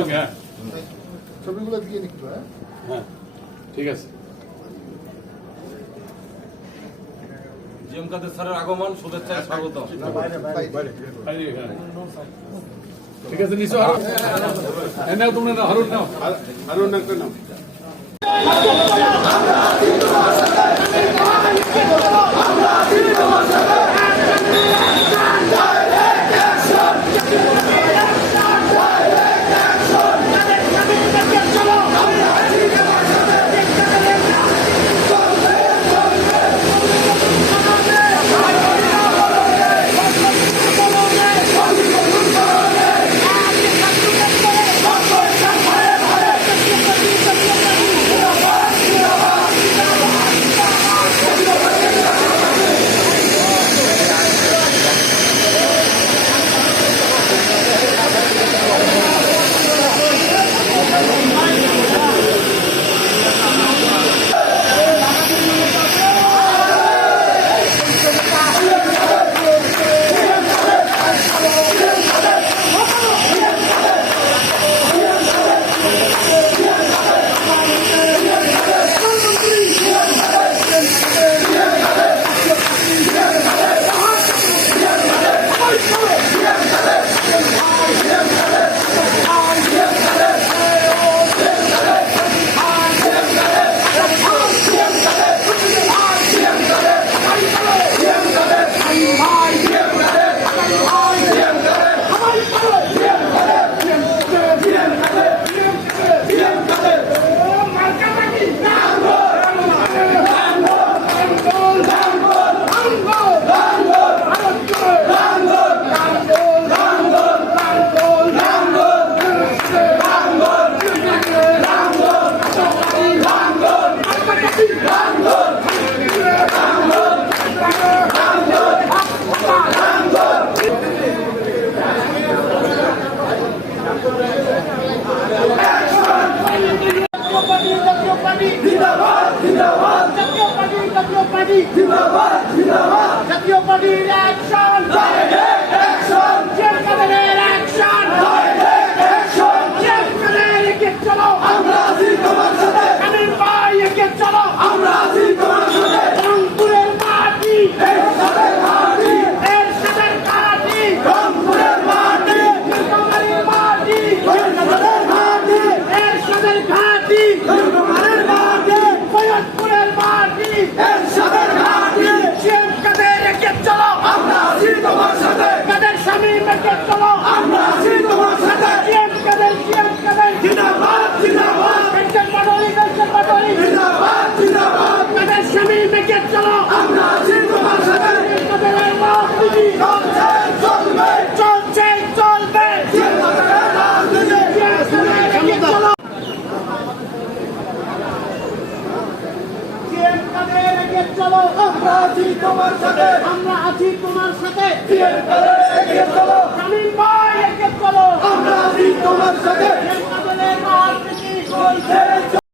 সঙ্গে হ্যাঁ। ছবিগুলো দিয়ে হ্যাঁ। হ্যাঁ ঠিক আছে। জিএম কাদের স্যারের আগমন শুভেচ্ছায় স্বাগতম বাইরে বাইরে, হ্যাঁ। ঠিক আছে নিশ্চয় হারুন নাও। হারুন নাও হারুন নাও। জিন্দাবাদ। জাতীয় পার্টি জাতীয় পার্টি জিন্দাবাদ জিন্দাবাদ। জাতীয় পার্টির অ্যাকশন ডাইরেক্ট অ্যাকশন জেল কাদের অ্যাকশন ডাইরেক্ট অ্যাকশন জেল কাদের এগিয়ে চলো আমরা আছি তোমার সাথে। কাদের ভাই এগিয়ে চলো আমরা আছি তোমার সাথে। রংপুরের মাটি। এর সাথে মাটি। এর সাথে মাটি। রংপুরের মাটি। নীলফামারীর মাটি। এর সাথে মাটি এর সাথে ঘাটি ক্রিকেট চলো আমরা জিন্দাবাদ চলবে চলছে চলবে। চলো আছি তোমার সাথে। আমরা আছি তোমার সাথে।